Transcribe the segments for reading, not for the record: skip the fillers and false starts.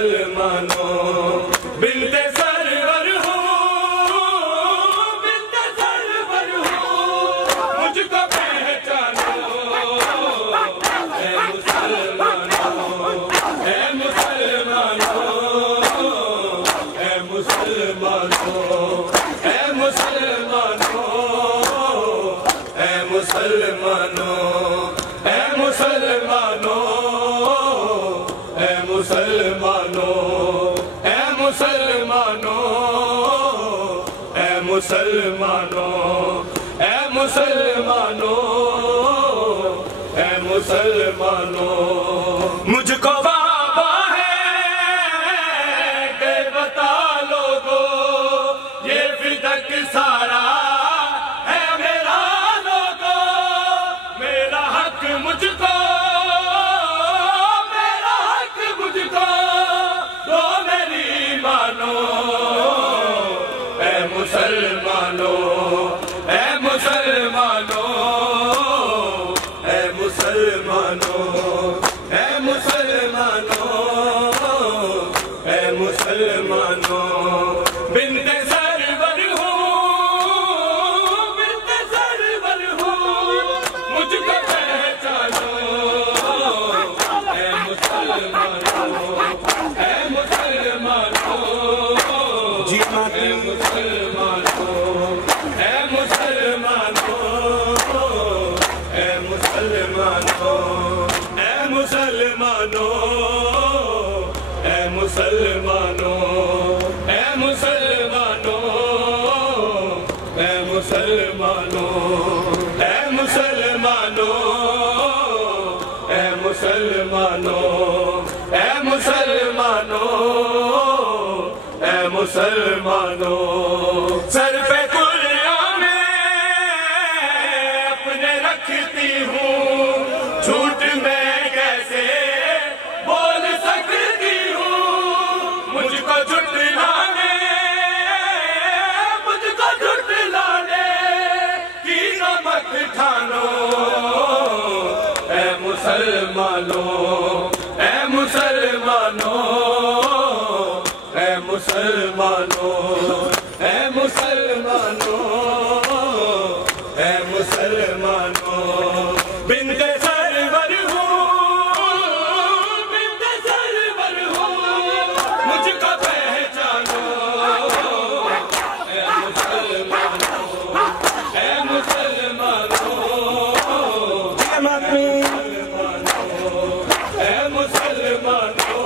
مسلمانوں بنت سرور ہوں بنت سرور ہوں مجھ کو پہچانو اے مسلمانوں اے مسلمانوں اے مسلمانوں اے مسلمانوں اے مسلمانوں اے مسلمانوں اے مسلمانوں اے مسلمانوں اے مسلمانوں اے مسلمانوں اے مسلمانوں مجھ کو بابا ہے کہ بتا لوگو یہ فدق سارا ہے میرا لوگو میرا حق مجھ کو میرا حق مجھ کو دو میری مانو اے مسلمانوں اے مسلمانوں اے مسلمانوں اے مسلمانوں اے مسلمانوں بنت سرور ہوں بنت سرور ہوں مجھ کو پہچانو اے مسلمانوں اے مسلمانوں جی اے مسلمانوں اے مسلمانوں اے مسلمانوں اے مسلمانوں اے مسلمانوں اے مسلمانوں اے مسلمانوں اے مسلمانوں اے مسلمانوں اے مسلمانوں اے مسلمانوں سر پہ قرآن اپنے رکھتی ہوں جھوٹ میں کیسے بول سکتی ہوں مجھ کو جھٹلانے کی نمک کھانو اے مسلمانوں اے مسلمانوں اے مسلمانوں اے مسلمانوں اے مسلمانوں بنت سرور ہوں بنت سرور ہوں مجھ کو پہچانو اے مسلمانوں اے مسلمانوں اے مسلمانوں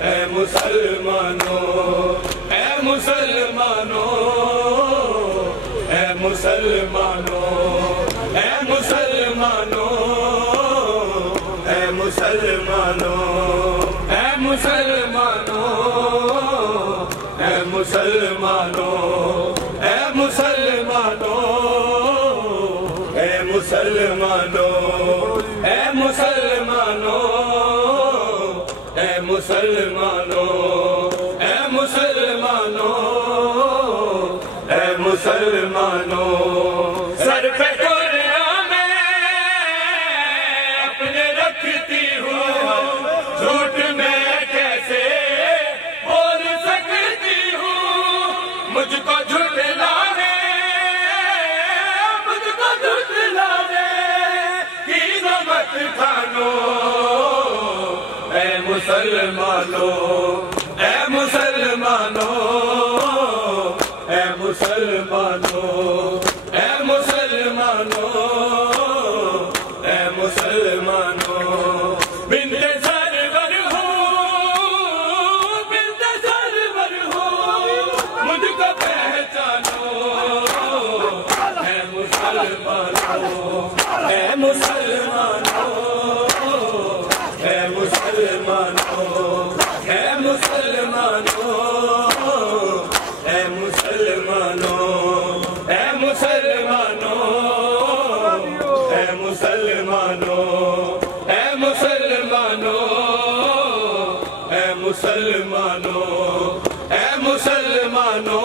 اے مسلمانوں اے مسلمانوں اے مسلمانوں اے مسلمانوں اے مسلمانوں اے مسلمانوں اے مسلمانوں اے مسلمانوں اے مسلمانوں اے مسلمانوں اے مسلمانوں اے مسلمانوں اے مسلمانوں سر پہ قرآن اپنے رکھتی ہوں جھوٹ میں کیسے بول سکتی ہوں مجھ کو جھٹلانے کی نمک کھانو اے مسلمانوں اے مسلمانوں اے مسلمانوں اے مسلمانوں اے مسلمانوں بنت سرور ہوں بنت سرور ہوں مجھ کو پہچانو اے مسلمانوں اے مسلمانوں اے مسلمانوں اے مسلمانوں اے مسلمانوں اے مسلمانوں اے مسلمانوں اے مسلمانوں اے مسلمانوں اے مسلمانوں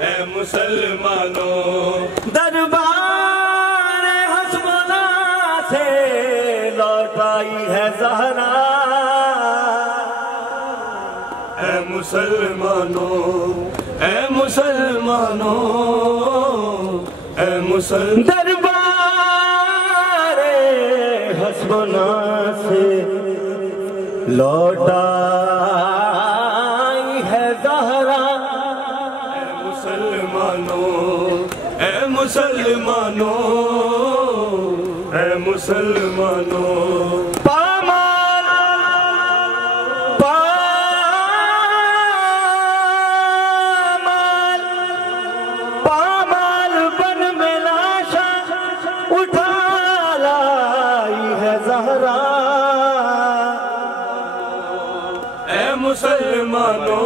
اے مسلمانوں دربار حسبنا سے لوٹائی ہے زہرا مسلمانوں اے مسلمانوں اے مسلمانوں دربار حسبنا سے لوٹا ہے زہرا اے مسلمانوں اے مسلمانوں اے مسلمانوں مسلمانوں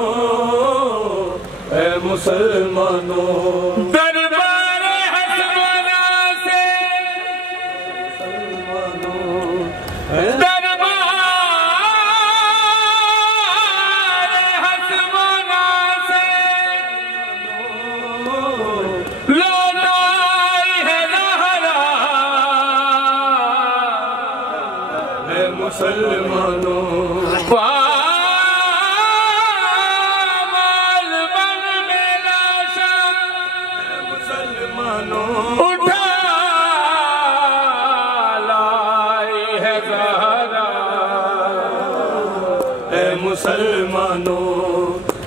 اے مسلمانوں دربار حسبنا سے دربار حسبنا سے لوٹائی ہے زہرا اے مسلمانوں مسلمانوں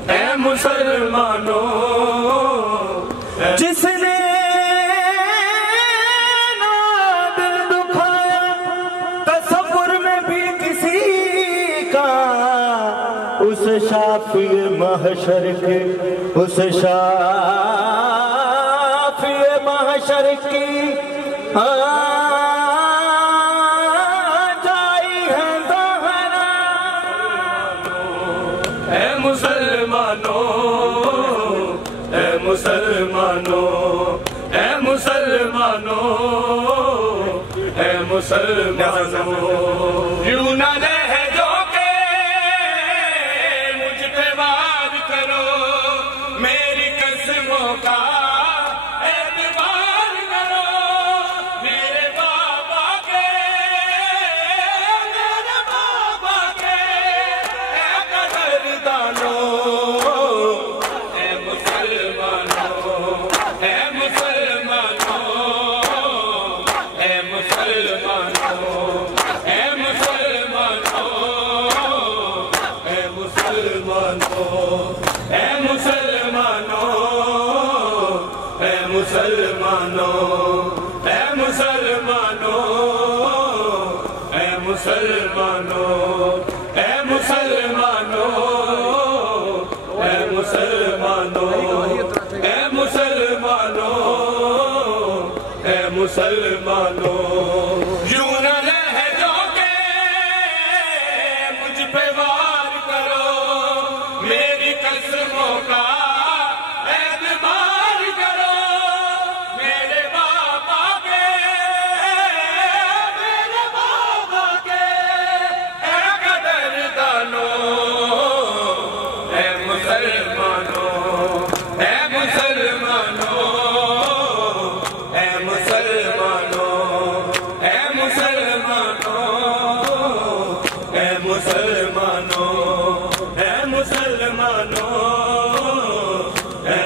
اے مسلمانوں جس نے نا دل دکھایا تصور میں بھی کسی کا اس شافی محشر کے اس شافی محشر کی مسلمانوں اے مسلمانوں اے مسلمانوں یوں نہ لہجوں کے مجھ پہ وار کرو میری قسموں کا اعتبار کرو میرے بابا کے اے قدردانوں مسلمانوں یوں نہ لہجوں کے مجھ پہ وار کرو میری قسموں کا اعتبار کرو میرے بابا کے اے قدردانوں اے مسلمانوں اے مسلمانوں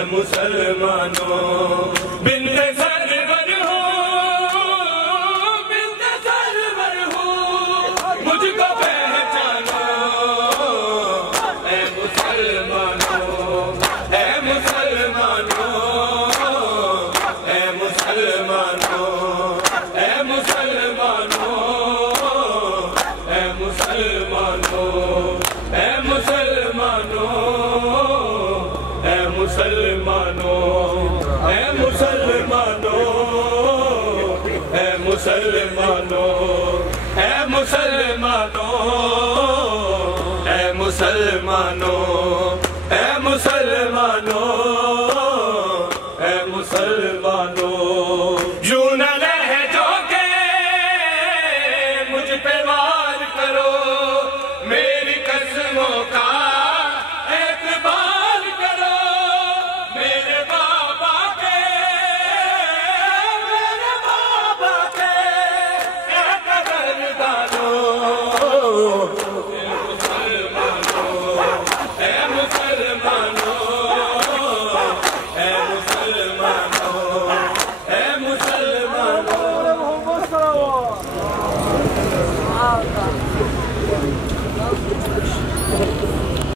مسلمانوں بنت سرور ہوں مجھ کو پہچانو اے مسلمانوں اے مسلمانوں اے مسلمانوں اے مسلمانوں اے مسلمانوں اے مسلمانوں اے مسلمانوں اے مسلمانوں اے مسلمانوں اے مسلمانوں اے مسلمانوں